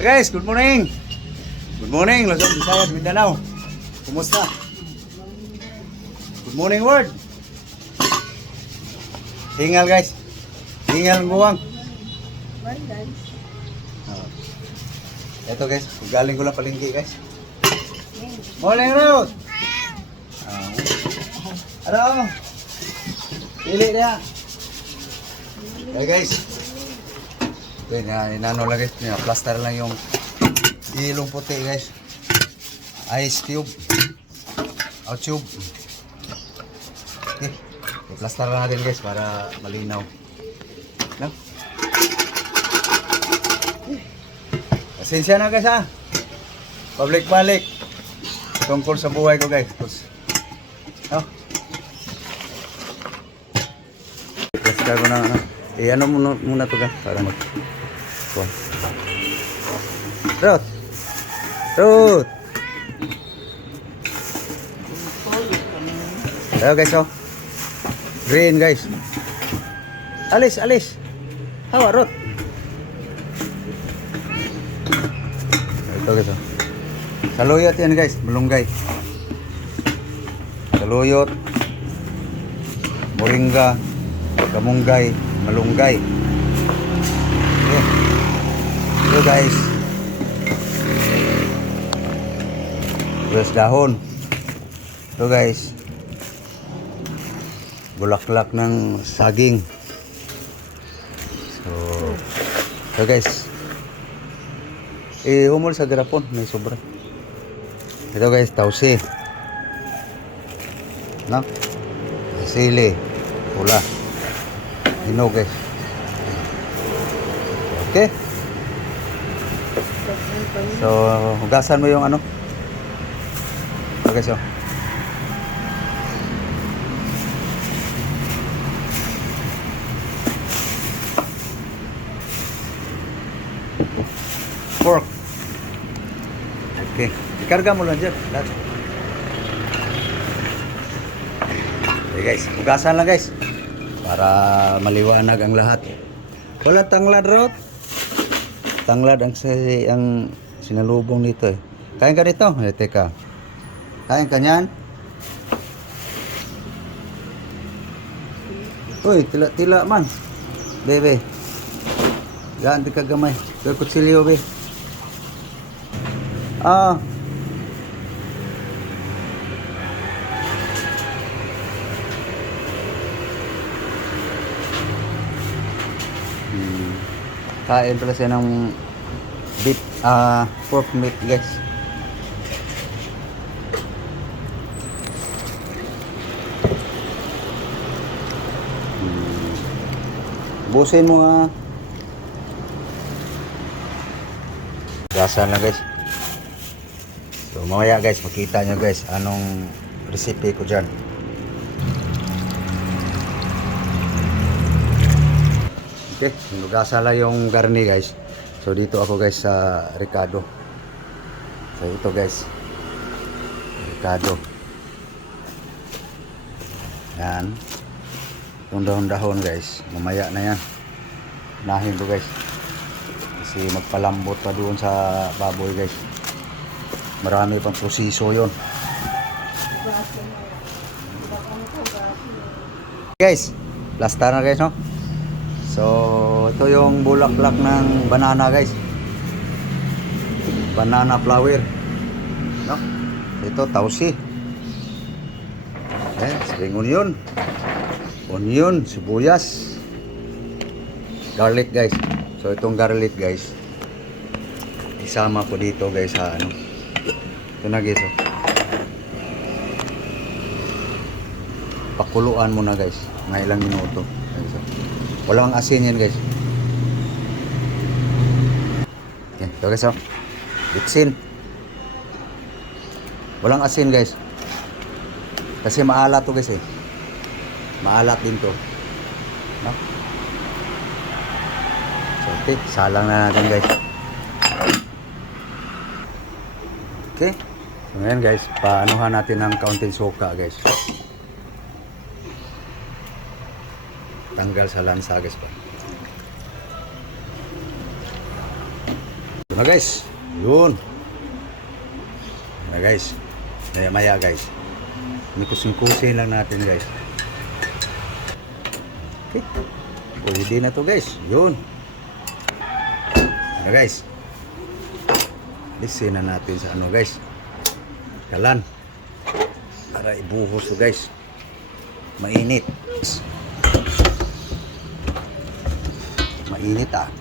Guys, good morning. Good morning, Luzon, Visayas, Mindanao. Kumusta? Good morning, world. Hingal, guys. Hingal ang buwang. Ito, guys. Galing ko lang palengke, guys. Morning, Ruth. Ano? Pili niya. Okay, guys. Inano lang, guys. Plaster lang yung ilong puti, guys. Ice cube. O tube. Okay. I-plaster lang natin, guys, para malinaw. No? Pasensya na, guys, ha? Pabalik-balik. Tungkol sa buhay ko, guys. No? I-plaster ko na, ano? I-ano muna to, guys, para mag... Ruth! Ruth! Ayo guys, oh. Green, guys. Alis, alis. Hawa, Ruth. Ito, guys, oh. Saluyot yan, guys. Malunggay. Saluyot. Moringa. Kamunggay. Malunggay. Okay. Ito, guys. Beras dahon. Ito, guys. Bulaklak ng saging. So, ito, guys. Humol sa garapon. May sobra. Ito, guys. Tausi. No? Sili. Pula. Hinog, guys. Okay. So, hugasan mo yung ano. Okay, so. Pork. Okay. Ikarga mo lang dyan. Lahat. Okay, guys. Hugasan lang, guys. Para maliwanag ang lahat. Wala tanglad, Rod. Tanglad ang sinalubong nito eh. Kain ka nito? Teka. Kain ka niyan? Uy, tila-tila man. Bebe. Gaan di ka gamay. Kaya kutsilyo, be. Kain pala siya ng beef, pork meat, guys. Busin mo, ha. Gasan lang, guys. So mamaya, guys, makita nyo, guys, anong recipe ko dyan. Okay, nugasa lang yung garni, guys. So dito ako, guys, sa Ricardo. So ito, guys, Ricardo. Yan. Itong dahon-dahon, guys, mamaya na yan. Unahin ko, guys, kasi magpalambot pa doon sa baboy, guys. Marami pang proseso yon. Guys, plaster na, guys, no? So ito yung bulaklak ng banana, guys. Banana flower, no? Ito tausi. Spring onion, sibuyas, garlic, guys. So itong garlic, guys, isama ko dito, guys, sa ano. Ito na, guys, oh. Pakuluan muna, guys, mga ilang minuto. Walang asin yan, guys. Okay, ito, guys, oh. Bitsin. Walang asin, guys, kasi maalat to, guys, eh. Maalat din to, no? So, okay, salang na natin, guys. Okay. So, ngayon, guys, paanuhan natin ng kaunting suka, guys. Tanggal sa lansa, guys, pa. Ito Ano guys? Yun. Na guys. Maya guys. Nikusin-kusin lang natin guys. Okay. Pwede na to guys. Yun. Ano guys? Lisin na natin sa ano guys. Kalan. Para ibuhos to guys. Mainit. Mainit ah.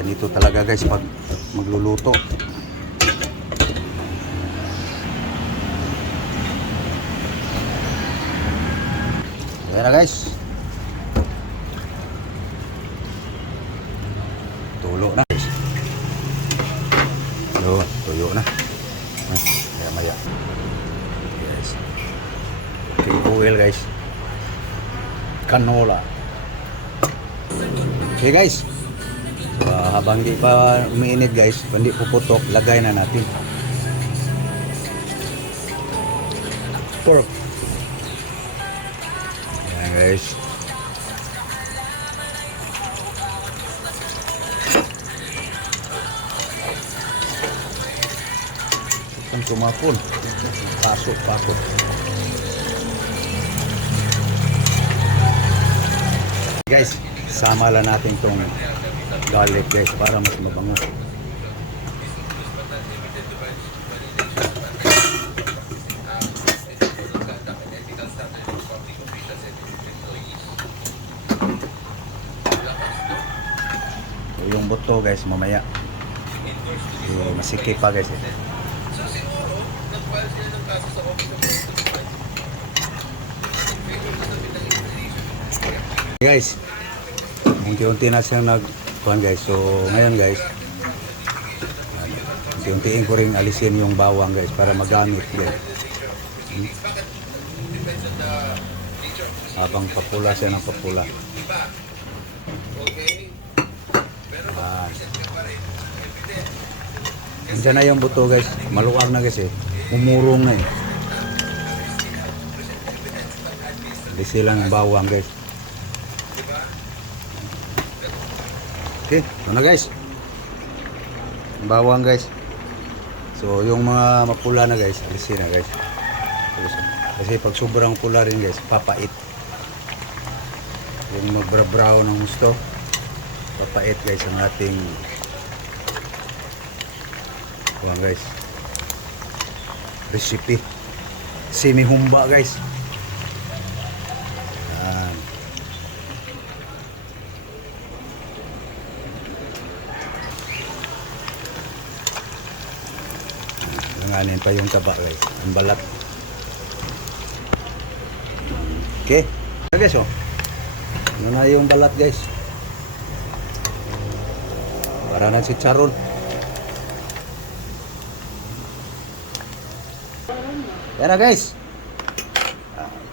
Ganito talaga guys pag magluluto. Ayan na guys. Tulo na guys. Yun, tuyo na. Maya-maya. Yes. Okay, oil guys. Canola. Okay guys. So, habang di pa umiinit guys, hindi puputok, lagay na natin. Pork. Ayan guys. Itong tumapon. Pasok. Guys, sama lang natin itong garlic guys para mas mabango. So, yung buto guys mamaya. So, masikip pa guys. Guys, unti-unti na siyang nagkuhan guys. So ngayon guys, unti-untiin ko rin alisin yung bawang guys para magamit guys. Habang papula siya ng papula. Nandiyan na yung buto guys. Maluwag na guys eh. Umurong na eh. Alisin lang yung bawang guys. Okay, ano guys? Bawang guys. So yung mga mapula na guys, alisin na guys. Kasi pag sobrang pula rin guys, papait. Yung magbra-brown ng gusto, papait guys ang ating bawang guys. Recipe. Semi-humba guys. Langanin pa yung taba guys, ang balat. Okay, guys oh. Ano na yung balat guys. Para na si Charon. Yan na guys.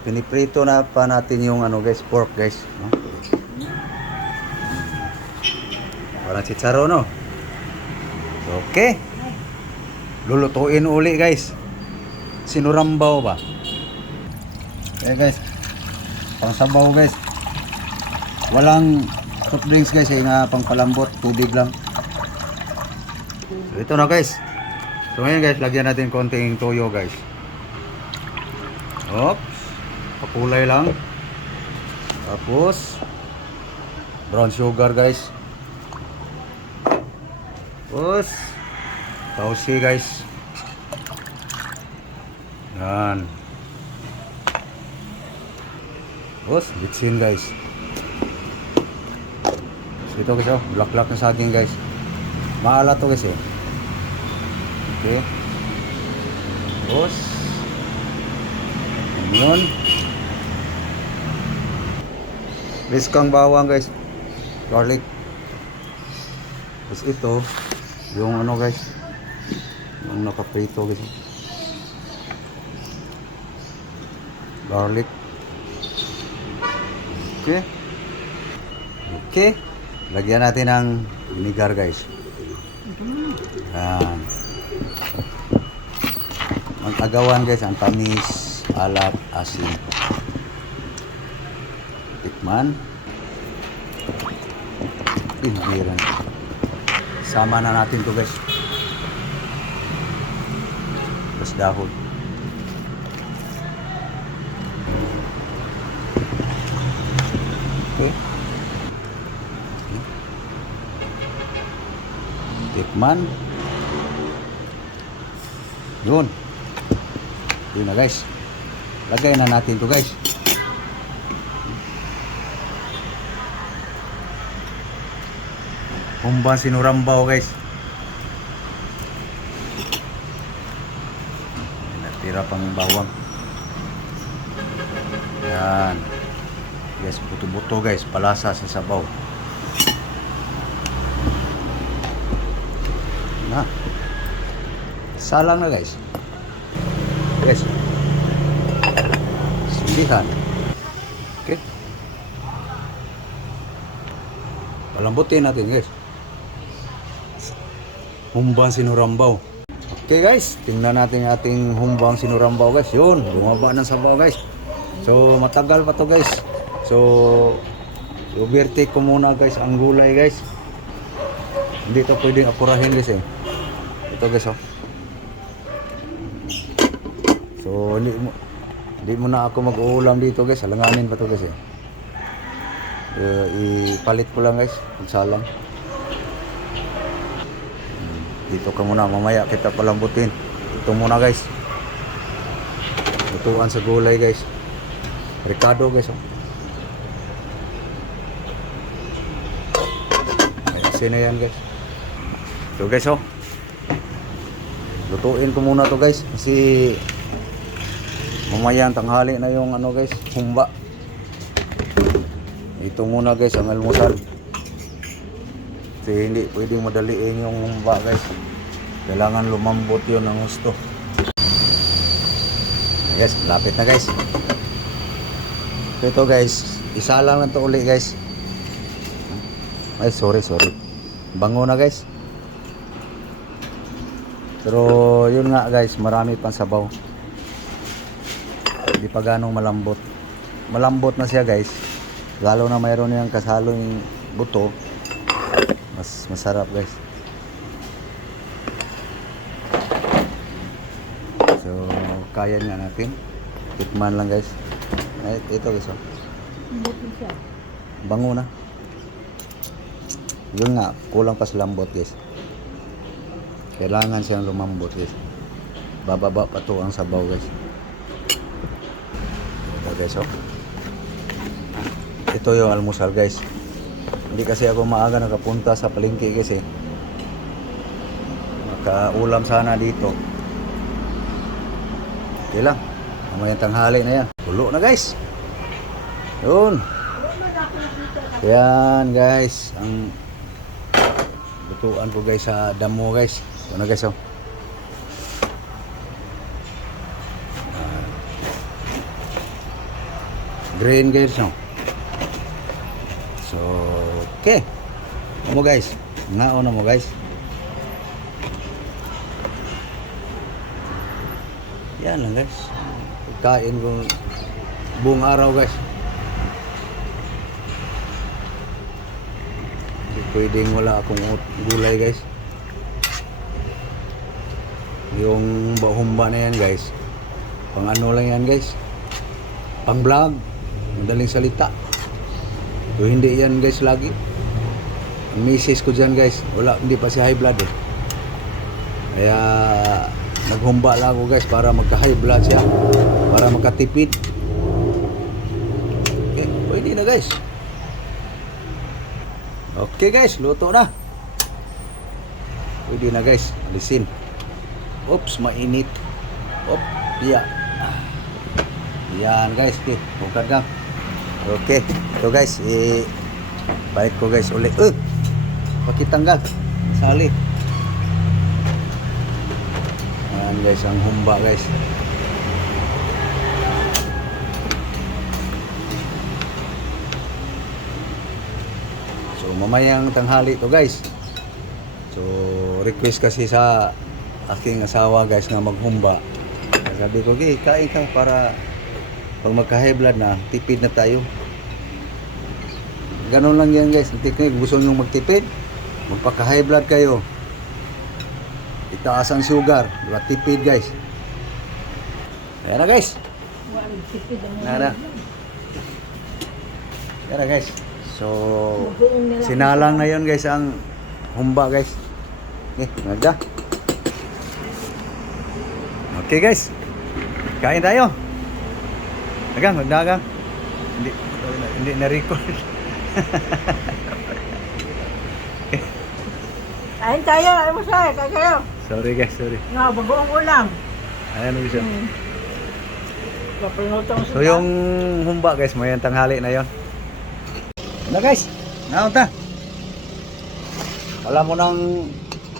Piniprito na pa natin yung ano guys, pork guys, no? Para si Charon no. Okay. Lulutuin uli guys. Sinurambaw ba? Okay guys. Pangsabaw guys. Walang soft drinks guys eh, nga pangpalambot, tubig lang. So ito na guys. So ngayon guys, lagyan natin konting toyo guys. Oops. Pakulay lang. Tapos brown sugar guys. Tapos tausi guys. Yan. Tapos bitsin guys. So ito guys oh, black na saging guys. Maalat to guys eh. Okay. Tapos onion. Riskang bawang guys. Garlic. Tapos ito yung ano guys, yung nakaprito guys. Garlic. Okay. Okay. Lagyan natin ng vinegar guys. Yan. Ang agawan guys, ang tamis, alat, asin. Tikman. Piniran. Sama na natin to guys. Tapos dahon. Okay. Tikman. Yun. Yun na guys. Lagay na natin to guys. Humbang sinurambaw guys. Natira pang bawang. Yan. Guys, buto-buto guys, palasa sa sabaw. Na. Salang na guys. Guys. Sindihan. Okay. Palambutin natin guys. Humbang sinurambaw. Okay guys, tingnan natin ating humbang sinurambaw guys. Yun, bumaba ng sabaw guys. So matagal pa to guys. So overtake ko muna guys ang gulay guys. Hindi to pwedeng apurahin guys eh. Ito guys oh. So hindi mo na ako mag-uulam dito guys. Alanganin pa to guys eh. Ipalit ko lang guys. Magsalang. Dito ka muna, mamaya kita palambutin. Ito muna guys. Lutuan sa gulay guys. Ricardo guys oh. Ayun na yan guys. Ito guys oh. Lutuin ko muna to guys. Kasi mamaya tanghali na yung ano guys, humba. Ito muna guys ang almusal. Kasi hindi pwedeng madaliin yung humba guys. Kailangan lumambot yun ng gusto. Guys, lapit na guys. Ito guys, isa lang to uli guys. Ay sorry. Bango na guys. Pero yun nga guys, marami pang sabaw. Hindi pa ganong malambot. Malambot na siya guys. Lalo na mayroon niyang kasalong buto. Mas masarap guys. So kaya nga natin. Tikman lang guys. Ay, ito guys oh. Bango na. Yun nga, kulang pa sa lambot guys. Kailangan siyang lumambot guys. Bababa pa to ang sabaw guys. Ito guys oh. Ito yung almusal guys. Hindi kasi ako maaga nakapunta sa palengke kasi makaulam sana dito. Okay lang. Mamayang tanghali na yan. Pulo na guys. Yun. Yan guys. Ang lutuan ko guys sa damo guys. Ito na guys oh. Green guys no. So, okay. Mo guys. Naon na mo guys. Yan lang guys. Kain ko buong araw guys. Hindi pwedeng wala akong gulay guys. Yung bahumba na yan guys. Pang ano lang yan guys. Pang vlog. Madaling salita. So, hindi yan guys lagi. Ang misis ko dyan guys, wala, hindi pa si high blood eh. Kaya naghumba lang ako guys para magka high blood siya. Para makatipid. Okay, pwede na guys. Okay guys, luto na. Pwede na guys, alisin. Oops, mainit. Oop, iya. Yan guys, okay, bukad lang. Okay, ito guys, balik ko guys ulit. Pakitanggal, sali. Ayan guys, ang humba guys. So mamayang tanghali to guys. So request kasi sa aking asawa guys na maghumba. Sabi ko, okay, kain ka para pag magka-high blood na, tipid na tayo. Ganun lang yan guys. Ang technique, gusto nyo magtipid, magpaka-high blood kayo. Itaas ang sugar, diba? Tipid guys. Ayan na guys. Ayan na. Ayan na guys. So, sinalang na yun guys ang humba guys. Okay, magda. Okay guys. Kain tayo. Agang, magdagang. Hindi na-record. Kain tayo, ay mo siya, kain kayo. Sorry guys, sorry. Nga, bagoong ulam. Ayan mo siya. Papalutong So yung humba guys, may tanghali na yon. Ano guys? Naon ta? Wala mo ng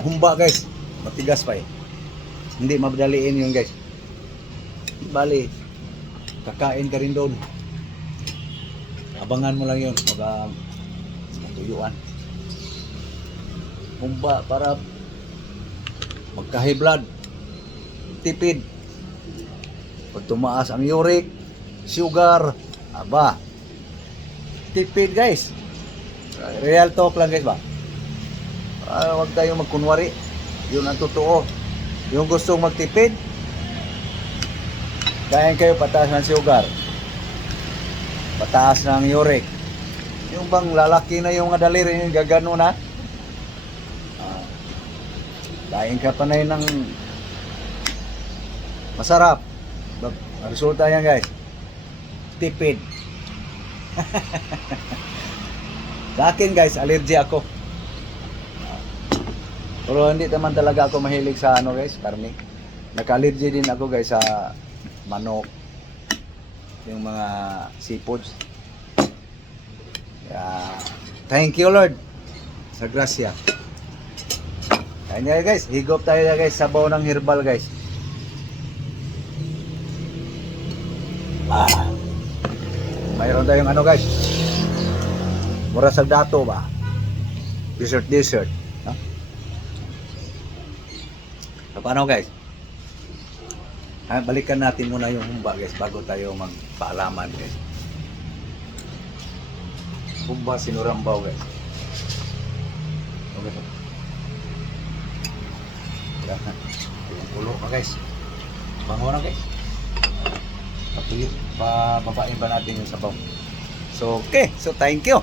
humba guys. Matigas pa eh. Hindi mabdaliin yun guys. Bali, kakain ka rin doon. Abangan mo lang yun. Matuyuan. Humba para magka-high blood. Tipid. Pag tumaas ang uric, sugar, aba. Tipid guys. Real talk lang guys ba? Huwag tayong magkunwari. Yun ang totoo. Yung gustong magtipid, kain kayo pataas ng sugar, pataas ng uric. Yung bang lalaki na yung daliri yung gagano na, kain ka pa na yun ng masarap. Resulta yan guys, tipid. Sa akin guys, allergy ako. Pero hindi naman talaga ako mahilig sa ano guys, karne. Naka-allergy din ako guys sa manok, yung mga seafoods. Thank you Lord sa grasya. Kaya guys, higop tayo guys, sabaw ng herbal guys. Mayroon tayong ano guys, mura sa dato ba, dessert no? So paano guys, balikan natin muna yung humba guys bago tayo magpaalaman guys. Humba sinurambaw guys. Okay. Yung pulo ka guys, bango na guys. Babain pa natin yung sabaw. So okay, so thank you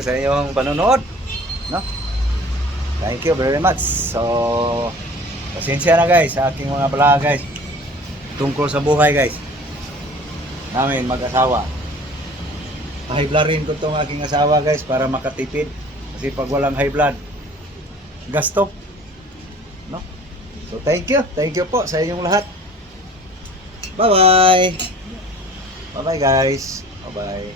sa iyong panonood, no? Thank you very much. So pasensya na guys sa aking mga vlog guys tungkol sa buhay guys namin mag-asawa. High blood rin ko itong aking asawa guys para makatipid, kasi pag walang high blood gasto, no? So thank you po sa inyong lahat. Bye bye guys, bye bye.